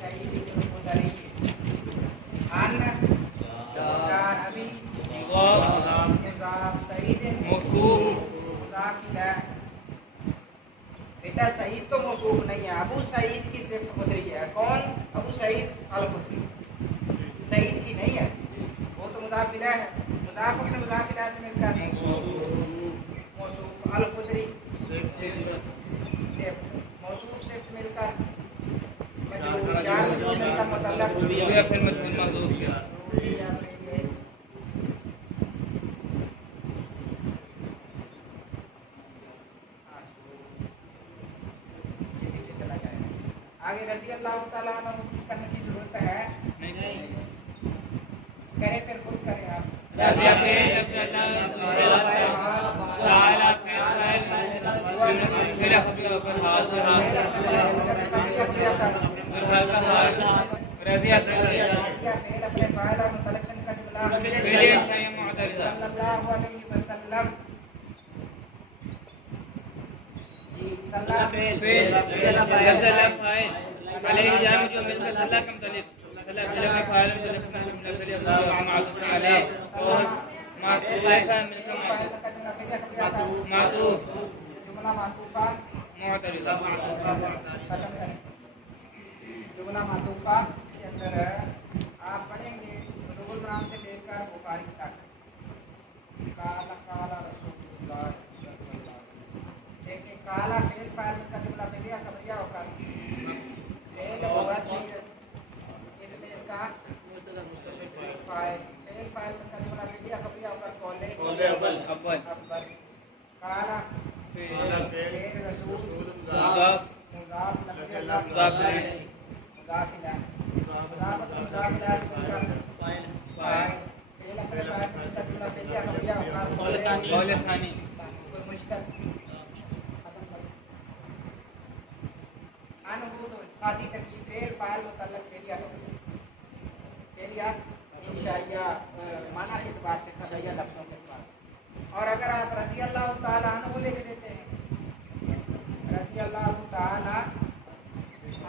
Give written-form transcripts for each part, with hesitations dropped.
سعید بن خدری عن جان ابی مضاف سعید موصوف مضاف الیہ. بیٹا سعید تو موصوف نہیں ہے، ابو سعید کی صفت خدری ہے. کون؟ ابو سعید الخدری. سعید کی نہیں ہے، وہ تو مضاف الیہ ہے. مضاف اپنے مضاف الیہ سے مل کر موصوف الخدری صفت موصوف صفت مل کر مجرور جار مجرور مل کر متعلق روبیہ پھر مجرور معذوف کیا. روبیہ پھر یہ آگے رضی اللہ تعالیٰ عنہ کرنے کی ضرورت ہے نہیں کرے پھر خود کرے آپ. رضی اللہ تعالیٰ میرا خبر اوپر حال رضی اپنے فاعل اور متعلق سے کا جملہ صلی اللہ علیہ وسلم. جی صلی اللہ علیہ جامع جو مل کر صلی کا متعلق صلی اللہ علیہ فاعل معطوف علیہ اور معطوف ہے مل کر معطوف جملہ معطوفہ معترضہ جملہ معطوفہ کے اندر آپ پڑھیں گے بلوغ المرام سے لے کر بخاری تک. قال قال رسول اللہ صلی اللہ علیہ وسلم. دیکھیں قال فعل فاعل کا جملہ فعلیہ خبریہ ہو کر فعل ہوگا اس میں اس کا فاعل فعل فاعل کا جملہ فعلیہ خبریہ ہو کر قول اول قال فعل رسول مضاف مضاف مضاف الیہ مضاف الیہ فاعل فعل اپنے فاعل سے جملہ فعلیہ خبریہ ہو کر قول ثانی کوئی مشکل ختم کرو. انہو تو سادی ترکیب فعل فاعل متعلق فعلیہ انشائیہ معنی کے اعتبار سے خبریہ لفظوں کے اعتبار سے. اور اگر آپ رضی اللہ تعالیٰ عنہ لے کے دیتے ہیں رضی اللہ تعالیٰ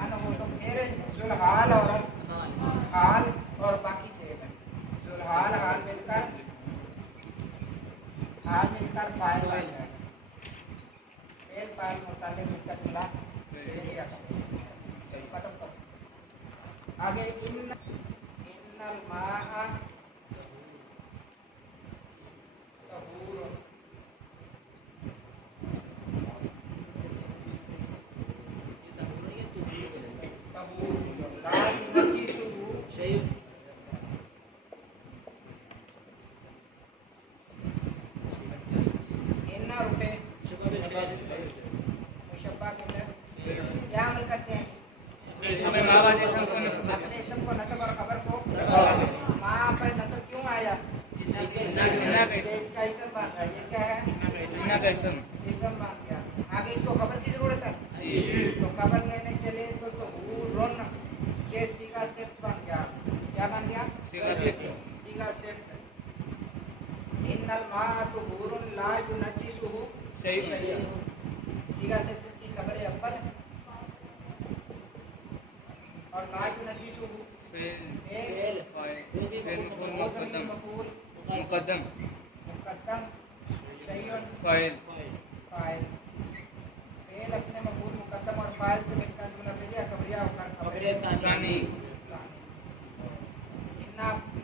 عنہ تو پھر ذوالحال اور حال اور باقی سے ذوالحال حال مل کر فاعل بن جائے گا. فعل فاعل متعلق مل کر جملہ فعلیہ ختم کرو. آگے ان الماء طہور لا ينجسه شيء. ان رفع مشبہ کے کیا عمل کرتے ہیں؟ اپنے اسم کو نصب اور خبر کو ماں پر نصب کیوں آیا؟ اس کا اسم بن رہا ہے. یہ کیا ہے؟ اسم بن گیا. آگے اس کو خبر کی ضرورت ہے تو خبر لینے چلے تو ظہور یہ صیغہ صفت بن گیا. کیا بن گیا؟ صیغہ صفت. ان الماء طہور لا ينجسه شیء. صیغہ صفت اس کی خبر اول اور لا ينجسه مفعول مقدم شیء فاعل فاعل. فعل اپنے مفعول مقدم اور فاعل سے مل کر جملہ فعلیہ خبریہ ہو کر خبر ثانی. ان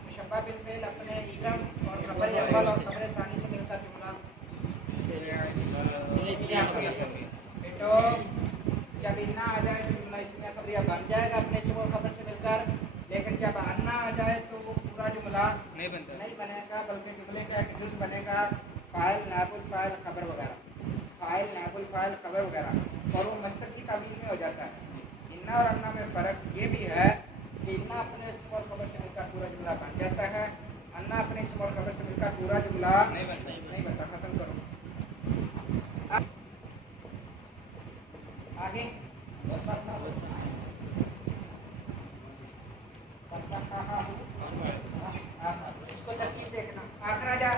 مشبہ بالفعل اپنے اسم اور خبر اول اور خبر ثانی سے مل کر جملہ بیٹو جب انا آ جائے تو جملہ اسمیہ خبریہ بن جائے گا اپنے اسم اور خبر سے مل کر. لیکن جب انا آ جائے تو وہ پورا جملہ نہیں بنے گا بلکہ جملے کا ایک جز بنے گا فاعل نائب الفاعل خبر وغیرہ فاعل نائب الفاعل خبر وغیرہ اور وہ مصدر کی تعبیر میں ہو جاتا ہے. انا اور انا میں فرق یہ بھی ہے کہ انا اپنے اسم اور خبر سے مل کر پورا جملہ بن جاتا ہے. انا اپنے اسم اور خبر سے مل کر پورا جملہ نہیں بنتا. ختم کرو. آگے اس کو ترکیب دیکھنا. آخر جا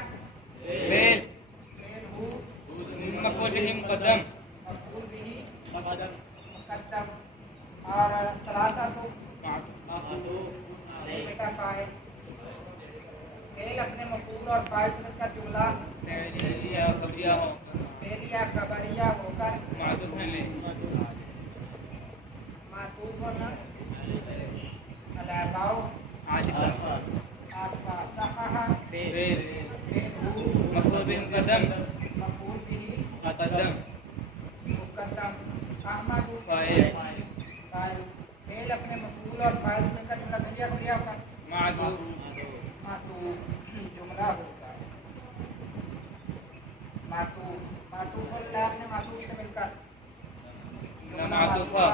مفعول به مقدم مفعول به مقدم اور ثلاثہ تو احمد فاعل فاعل فعل اپنے مفعول اور فاعل سے مل کر جملہ بن گیا بڑھیا ہوگا معطوف معطوف جملہ ہوتا ہے معطوف اللہ اپنے معطوف سے مل کر جملہ معطوفہ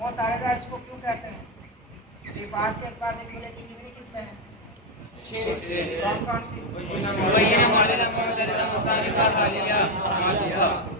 معترضہ اس کو کیوں کہتے ہیں صفات کے اعتبار سے جملے کی کتنی قسمیں ہیں 6 کون کون سی مبینہ معللہ معترضہ مستانفہ حالیہ معطوفہ